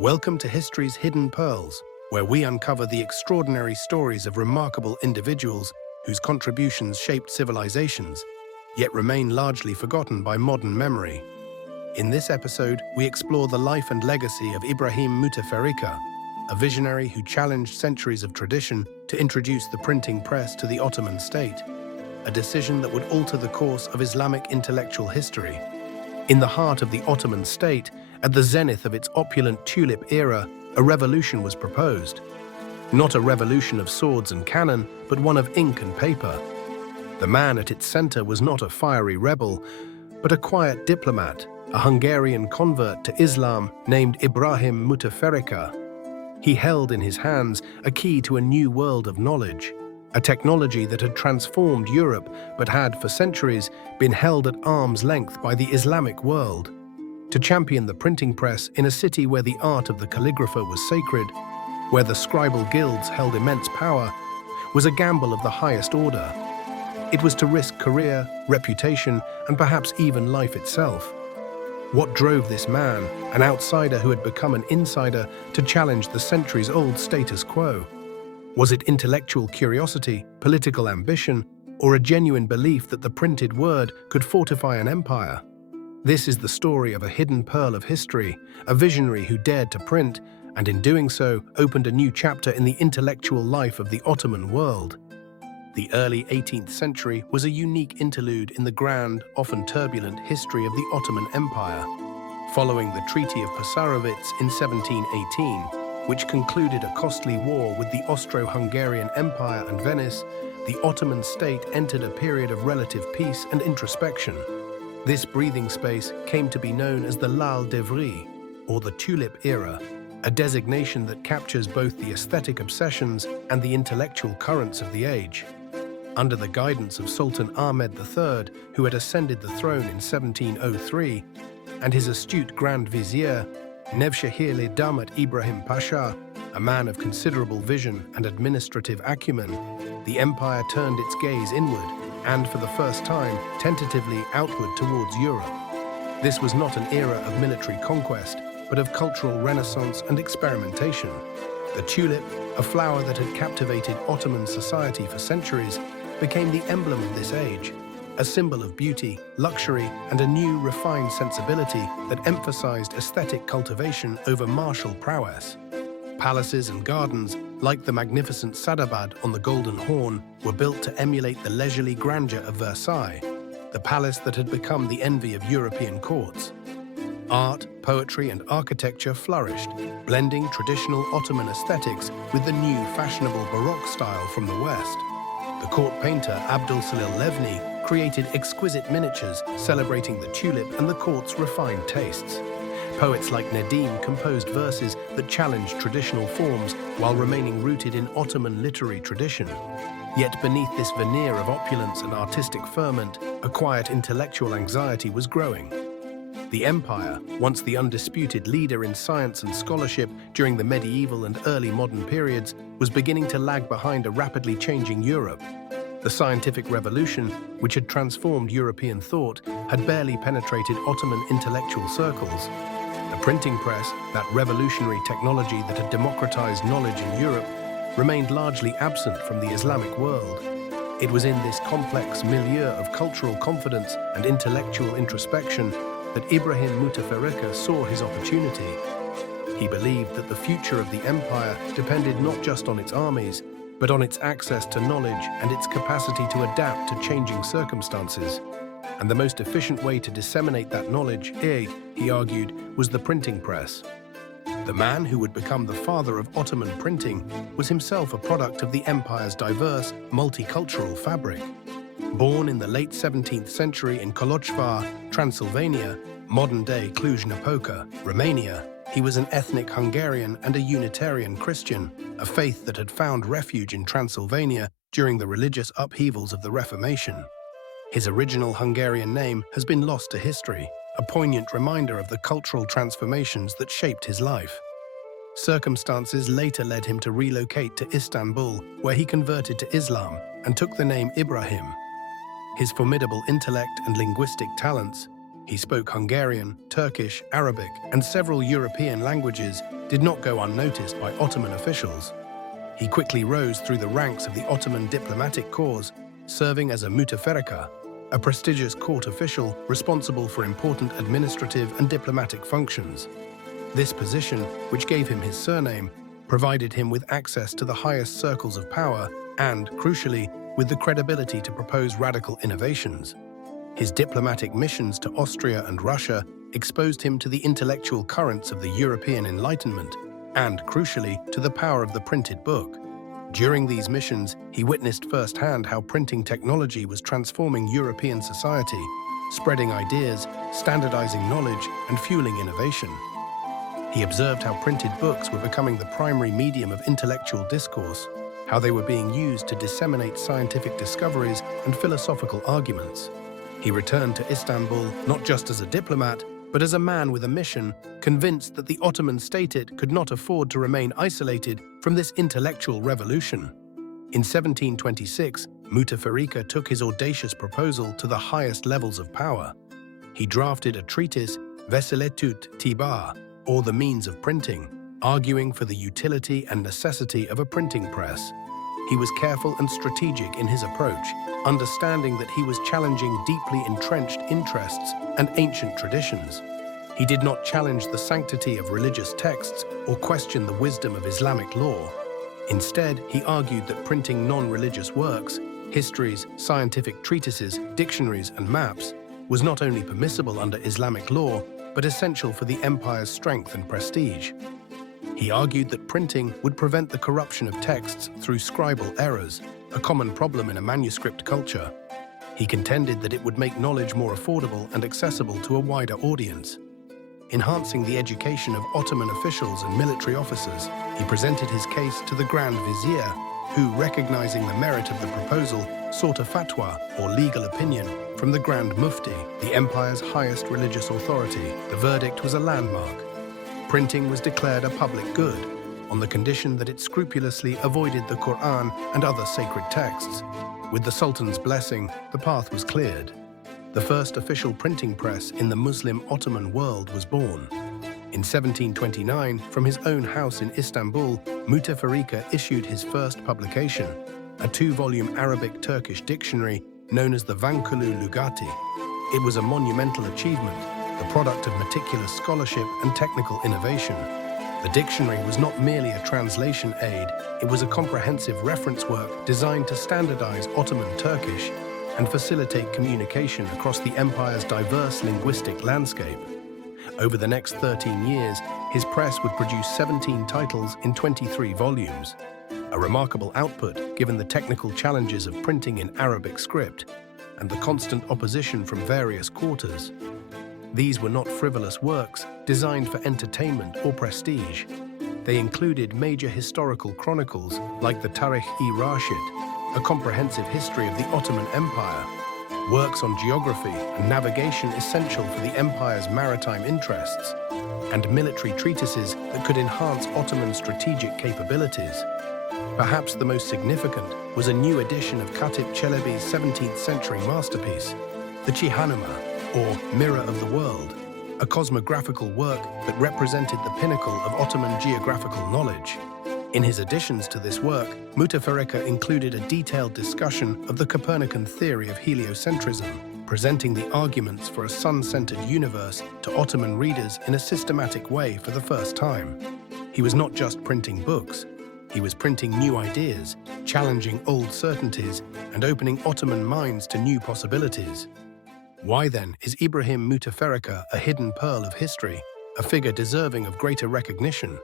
Welcome to History's Hidden Pearls, where we uncover the extraordinary stories of remarkable individuals whose contributions shaped civilizations, yet remain largely forgotten by modern memory. In this episode, we explore the life and legacy of Ibrahim Muteferrika, a visionary who challenged centuries of tradition to introduce the printing press to the Ottoman state, a decision that would alter the course of Islamic intellectual history. In the heart of the Ottoman state, at the zenith of its opulent Tulip Era, a revolution was proposed. Not a revolution of swords and cannon, but one of ink and paper. The man at its center was not a fiery rebel, but a quiet diplomat, a Hungarian convert to Islam named Ibrahim Muteferrika. He held in his hands a key to a new world of knowledge, a technology that had transformed Europe but had, for centuries, been held at arm's length by the Islamic world. To champion the printing press in a city where the art of the calligrapher was sacred, where the scribal guilds held immense power, was a gamble of the highest order. It was to risk career, reputation, and perhaps even life itself. What drove this man, an outsider who had become an insider, to challenge the centuries-old status quo? Was it intellectual curiosity, political ambition, or a genuine belief that the printed word could fortify an empire? This is the story of a hidden pearl of history, a visionary who dared to print, and in doing so, opened a new chapter in the intellectual life of the Ottoman world. The early 18th century was a unique interlude in the grand, often turbulent history of the Ottoman Empire. Following the Treaty of Passarowitz in 1718, which concluded a costly war with the Austro-Hungarian Empire and Venice, the Ottoman state entered a period of relative peace and introspection. This breathing space came to be known as the l'Âle d'Ivry, or the Tulip Era, a designation that captures both the aesthetic obsessions and the intellectual currents of the age. Under the guidance of Sultan Ahmed III, who had ascended the throne in 1703, and his astute Grand Vizier, Nevşehirli Damat Ibrahim Pasha, a man of considerable vision and administrative acumen, the empire turned its gaze inward and, for the first time, tentatively outward towards Europe. This was not an era of military conquest, but of cultural renaissance and experimentation. The tulip, a flower that had captivated Ottoman society for centuries, became the emblem of this age, a symbol of beauty, luxury, and a new, refined sensibility that emphasized aesthetic cultivation over martial prowess. Palaces and gardens, like the magnificent Sadabad on the Golden Horn, were built to emulate the leisurely grandeur of Versailles, the palace that had become the envy of European courts. Art, poetry, and architecture flourished, blending traditional Ottoman aesthetics with the new fashionable Baroque style from the West. The court painter Abdülselil Levni created exquisite miniatures celebrating the tulip and the court's refined tastes. Poets like Nedim composed verses that challenged traditional forms while remaining rooted in Ottoman literary tradition. Yet beneath this veneer of opulence and artistic ferment, a quiet intellectual anxiety was growing. The empire, once the undisputed leader in science and scholarship during the medieval and early modern periods, was beginning to lag behind a rapidly changing Europe. The scientific revolution, which had transformed European thought, had barely penetrated Ottoman intellectual circles. The printing press, that revolutionary technology that had democratized knowledge in Europe, remained largely absent from the Islamic world. It was in this complex milieu of cultural confidence and intellectual introspection that Ibrahim Muteferrika saw his opportunity. He believed that the future of the empire depended not just on its armies, but on its access to knowledge and its capacity to adapt to changing circumstances. And the most efficient way to disseminate that knowledge, he argued, was the printing press. The man who would become the father of Ottoman printing was himself a product of the empire's diverse, multicultural fabric. Born in the late 17th century in Kolozsvár, Transylvania, modern-day Cluj-Napoca, Romania, he was an ethnic Hungarian and a Unitarian Christian, a faith that had found refuge in Transylvania during the religious upheavals of the Reformation. His original Hungarian name has been lost to history, a poignant reminder of the cultural transformations that shaped his life. Circumstances later led him to relocate to Istanbul, where he converted to Islam and took the name Ibrahim. His formidable intellect and linguistic talents, He spoke Hungarian, Turkish, Arabic, and several European languages, did not go unnoticed by Ottoman officials. He quickly rose through the ranks of the Ottoman diplomatic corps, serving as a Muteferrika, a prestigious court official responsible for important administrative and diplomatic functions. This position, which gave him his surname, provided him with access to the highest circles of power and, crucially, with the credibility to propose radical innovations. His diplomatic missions to Austria and Russia exposed him to the intellectual currents of the European Enlightenment and, crucially, to the power of the printed book. During these missions, he witnessed firsthand how printing technology was transforming European society, spreading ideas, standardizing knowledge, and fueling innovation. He observed how printed books were becoming the primary medium of intellectual discourse, how they were being used to disseminate scientific discoveries and philosophical arguments. He returned to Istanbul not just as a diplomat, but as a man with a mission, convinced that the Ottoman Statehood could not afford to remain isolated from this intellectual revolution. In 1726, Muteferrika took his audacious proposal to the highest levels of power. He drafted a treatise, Vesiletut Tibar, or the means of printing, arguing for the utility and necessity of a printing press. He was careful and strategic in his approach, understanding that he was challenging deeply entrenched interests and ancient traditions. He did not challenge the sanctity of religious texts or question the wisdom of Islamic law. Instead, he argued that printing non-religious works, histories, scientific treatises, dictionaries, and maps was not only permissible under Islamic law, but essential for the empire's strength and prestige. He argued that printing would prevent the corruption of texts through scribal errors, a common problem in a manuscript culture. He contended that it would make knowledge more affordable and accessible to a wider audience. Enhancing the education of Ottoman officials and military officers, he presented his case to the Grand Vizier, who, recognizing the merit of the proposal, sought a fatwa, or legal opinion, from the Grand Mufti, the empire's highest religious authority. The verdict was a landmark. Printing was declared a public good, on the condition that it scrupulously avoided the Quran and other sacred texts. With the Sultan's blessing, the path was cleared. The first official printing press in the Muslim Ottoman world was born. In 1729, from his own house in Istanbul, Muteferrika issued his first publication, a 2-volume Arabic-Turkish dictionary known as the Vankulu Lugati. It was a monumental achievement, the product of meticulous scholarship and technical innovation. The dictionary was not merely a translation aid, it was a comprehensive reference work designed to standardize Ottoman Turkish and facilitate communication across the empire's diverse linguistic landscape. Over the next 13 years, his press would produce 17 titles in 23 volumes. A remarkable output given the technical challenges of printing in Arabic script and the constant opposition from various quarters. These were not frivolous works designed for entertainment or prestige. They included major historical chronicles like the Tarikh-i-Rashid, a comprehensive history of the Ottoman Empire, works on geography and navigation essential for the empire's maritime interests, and military treatises that could enhance Ottoman strategic capabilities. Perhaps the most significant was a new edition of Khatib Çelebi's 17th century masterpiece, the Cihanuma, or Mirror of the World, a cosmographical work that represented the pinnacle of Ottoman geographical knowledge. In his additions to this work, Muteferrika included a detailed discussion of the Copernican theory of heliocentrism, presenting the arguments for a sun-centered universe to Ottoman readers in a systematic way for the first time. He was not just printing books, he was printing new ideas, challenging old certainties, and opening Ottoman minds to new possibilities. Why then is Ibrahim Muteferrika a hidden pearl of history, a figure deserving of greater recognition?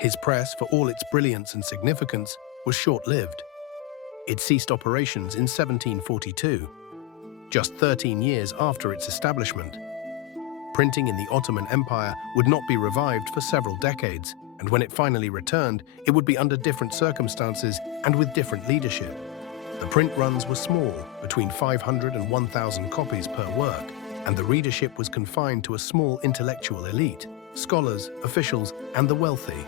His press, for all its brilliance and significance, was short-lived. It ceased operations in 1742, just 13 years after its establishment. Printing in the Ottoman Empire would not be revived for several decades, and when it finally returned, it would be under different circumstances and with different leadership. The print runs were small, between 500 and 1,000 copies per work, and the readership was confined to a small intellectual elite, scholars, officials, and the wealthy.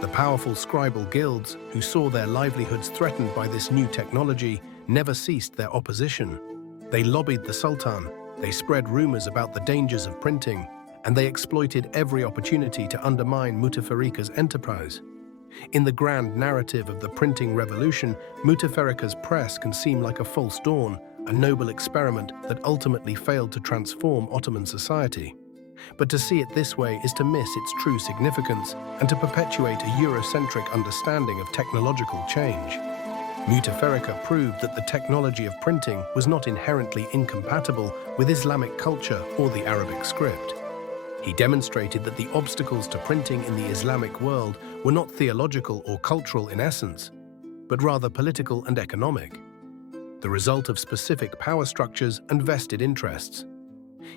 The powerful scribal guilds, who saw their livelihoods threatened by this new technology, never ceased their opposition. They lobbied the Sultan, They spread rumors about the dangers of printing, and they exploited every opportunity to undermine Muteferrika's enterprise. In the grand narrative of the printing revolution, Muteferrika's press can seem like a false dawn, a noble experiment that ultimately failed to transform Ottoman society. But to see it this way is to miss its true significance and to perpetuate a Eurocentric understanding of technological change. Muteferrika proved that the technology of printing was not inherently incompatible with Islamic culture or the Arabic script. He demonstrated that the obstacles to printing in the Islamic world were not theological or cultural in essence, but rather political and economic, the result of specific power structures and vested interests.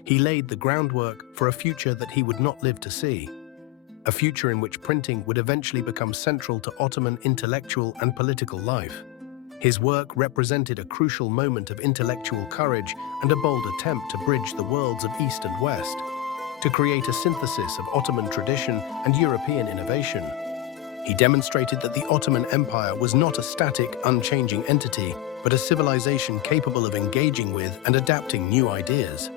He laid the groundwork for a future that he would not live to see, a future in which printing would eventually become central to Ottoman intellectual and political life. His work represented a crucial moment of intellectual courage and a bold attempt to bridge the worlds of East and West, to create a synthesis of Ottoman tradition and European innovation. He demonstrated that the Ottoman Empire was not a static, unchanging entity, but a civilization capable of engaging with and adapting new ideas.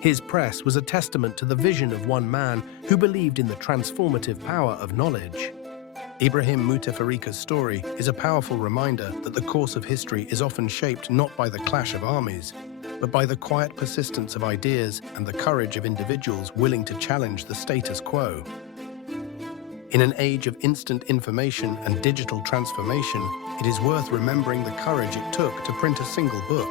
His press was a testament to the vision of one man who believed in the transformative power of knowledge. Ibrahim Muteferrika's story is a powerful reminder that the course of history is often shaped not by the clash of armies, but by the quiet persistence of ideas and the courage of individuals willing to challenge the status quo. In an age of instant information and digital transformation, it is worth remembering the courage it took to print a single book,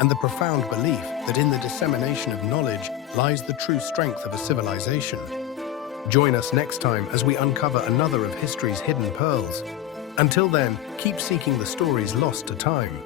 and the profound belief that in the dissemination of knowledge lies the true strength of a civilization. Join us next time as we uncover another of history's hidden pearls. Until then, keep seeking the stories lost to time.